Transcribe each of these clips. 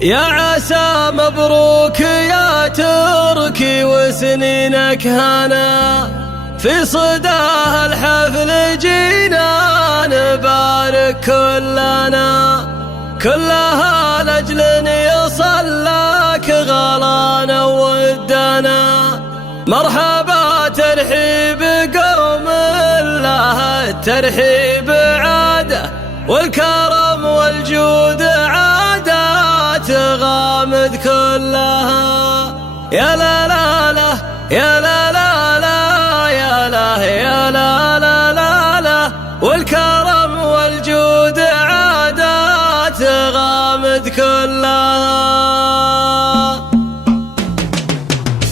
يا عسى مبروك يا تركي وسنينك هنا، في صداه الحفل جينا نبارك كلها لأجل يصل لك غلانا ودنا. مرحبا ترحيب قوم الله الترحيب عاده، والكرم والجود عادات غامد كلها. يا لا لا لا يا لا لا لا يا لا يا لا لا لا لا، والكرم والجود عادات غامد كلها.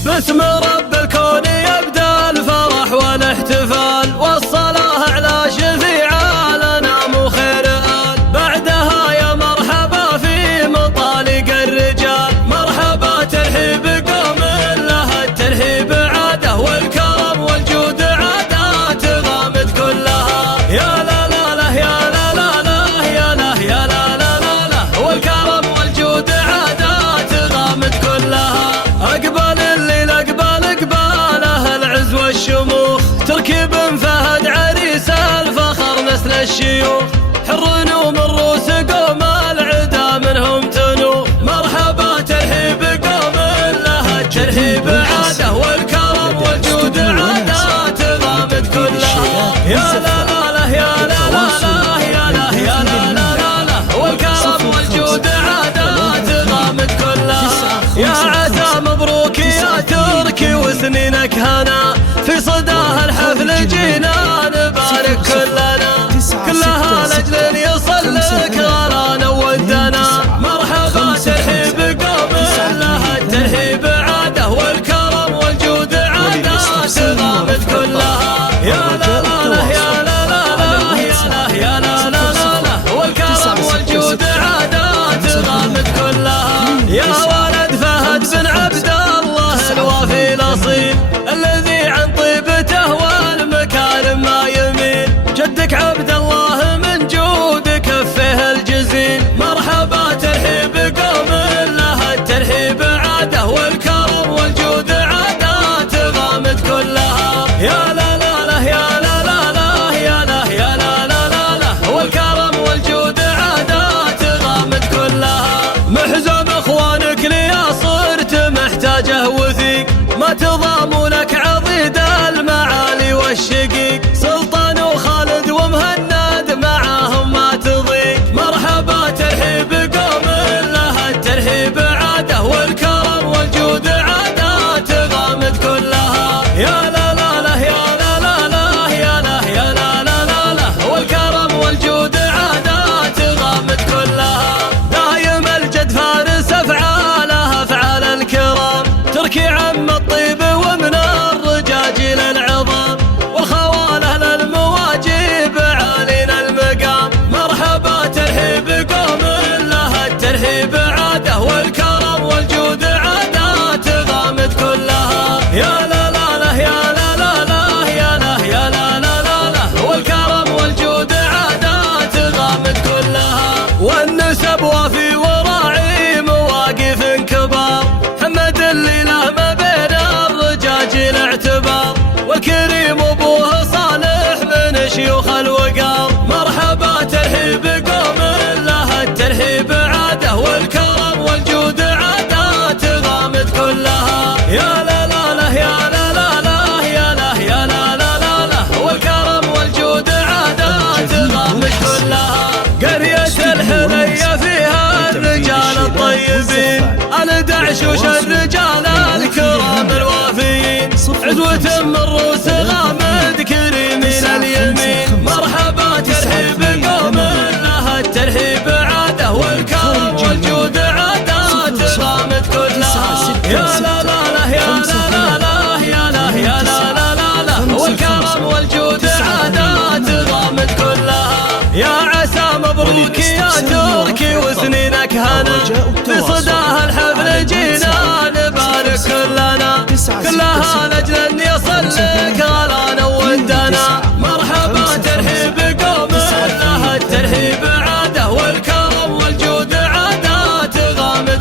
باسم رب الكون يبدأ الفرح والاحتفال، والصلاة على شفيع الأنام وخير آل. بعدها يا مرحبا في مطالق الرجال، مرحبا ترحيب قوم لها الترحيب عاده، والكرم والجود عادات غامد كلها. يا لا لا لا يا لا لا لا يا لا يا لا لا لا لا، والكرم والجود عادات غامد كلها. أقبل الليل أقباله العز والشموخ، تركي بن فهد عريس الفخر نسل الشيوخ، حر ومن روس قوم العدا منهم تنوخ. مرحبا ترحيب قوم لها الترحيب عاده، والكرم والجود عادات غامد كلها. يا لا لا لا يا لا لا لا يا لا يا لا لا لا لا، والكرم والجود عادات غامد كلها. يا عسى مبروك يا تركي وسنينك هنا، في صداه الحفل جينا نبارك كلها لأجل يصل لك غلانا ودنا. مرحبا ترحيب قوم لها الترحيب عاده، والكرم والجود عادات غامد كلها. يا لا لا لا يا لا لا لا يا لا يا لا لا لا، والكرم والجود عادات غامد كلها. يا ولد فهد بن عبد الله الوافي الأصيل، الذي عن طيبته والمكارم ما يميل، جدك عبد الله من جود كفه الجزيل. مرحبا ترحيب قوم لها الترحيب عاده، والكرم والجود عادات غامد كلها. يا لا لا لا يا لا لا لا يا لا يا لا لا لا لا، والكرم والجود عادات غامد كلها. محزم اخوانك ليا صرت محتاجه وثيق، ما تضامنك عضيد المعالي والشقيق، سلطان وخالد ومهند معاهم ما تضيق. مرحبا ترحيب قوم لها الترحيب عاده، والكرم والجود عادات غامد كلها. يا لا لا لا يا لا لا لا يا لا يا لا لا لا لا، والكرم والجود عادات غامد كلها. دايم الجد فارس افعالها افعال الكرام، تركي عم الطيب ومن الرجاجيل العظام، والخواله للمواجيب عالين المقام. مرحبا ترحيب قوم لها الترحيب عاده، والكرم والجود عادات غامد كلها. يا لا لا لا يا لا لا لا يا لا يا لا لا لا لا، والكرم والجود عادات غامد كلها. والنسب وافي وراعي مواقف كبار، حمد اللي له ما بين الرجاجيل اعتبار، والكريم ابوه صالح من شيوخ الوقار. مرحبا ترحيب قوم لها الترحيب عاده، والكرم والجود عادات غامد كلها. يا لا لا لا يا لا لا لا يا لا يا لا لا لا لا، والكرم والجود عادات غامد كلها. قرية الحلية فيها الرجال الطيبين، الدعشوش الرجال الكرام الوافيين، عزوة من روس غامد كريمين اليمين. مرحبا ترحيب قوم لها الترحيب عاده، والكرم والجود عادات غامد كلها. يا لا لا لا يا لا لا لا يا لا يا لا لا لا لا، والكرم والجود عادات غامد كلها. يا عسى مبروك يا تركي وسنينك هنا، في صداه الحفل جينا نبارك كلها لأجل أن يصل لك غلانا ودنا. مرحبا ترحيب قوم لها الترحيب عاده، والكرم والجود عادات غامد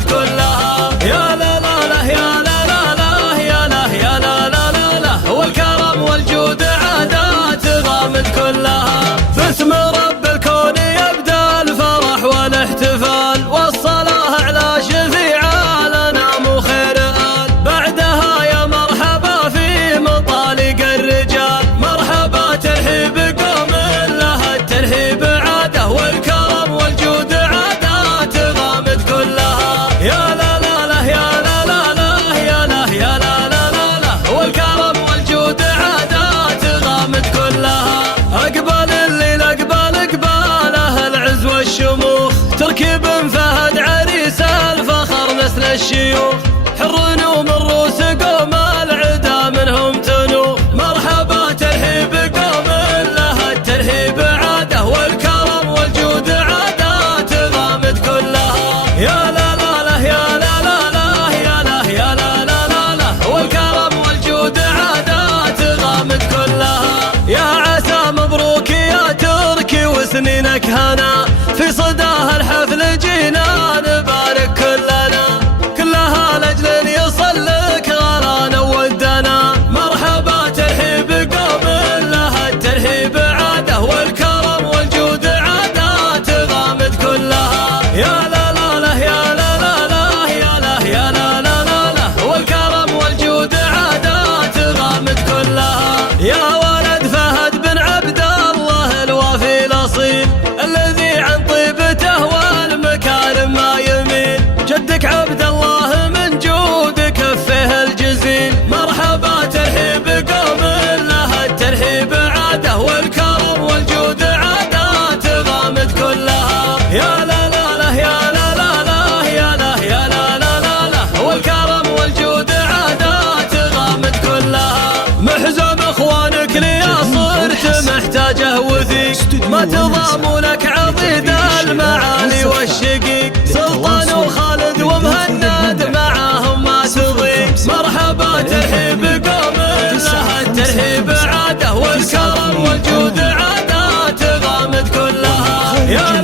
الشيوخ حر ومن روس قوم العدا منهم تنو. مرحبا ترحيب قوم لها الترحيب عاده والكرم والجود عادات غامد كلها. يا لا لا لا يا لا لا لا يا لا يا لا لا لا لا والكرم والجود عادات غامد كلها. يا عسى مبروك يا تركي وسنينك هنا في صداها الحفل جينا نبارك كلنا كلها لاجل يصلك غلانا ودنا. مرحبا ترحيب قوم لها الترحيب عاده والكرم والجود عادات غامد كلها. يا لا لا لا يا لا لا لا يا لا يا لا لا لا لا والكرم والجود عادات غامد كلها. يا ولد فهد بن عبد الله الوافي الاصيل الذي عن طيبته والمكارم ما يميل. جدك عبد الله من جود كفه الجزيل. مرحبا ترحيب قوم لها الترحيب عاده والكرم والجود عادات غامد كلها. يا لا لا لا يا لا لا لا يا لا يا لا لا لا لا والكرم والجود عادات غامد كلها. محزم اخوانك لي صرت محتاجه وثيق ما تضامنك عضيد المعالي والشقيق. سلطان وخالد ومهند معاهم ما تضيق. مرحبا ترحيب قوم لها الترحيب عاده والكرم والجود عادات غامد كلها. يا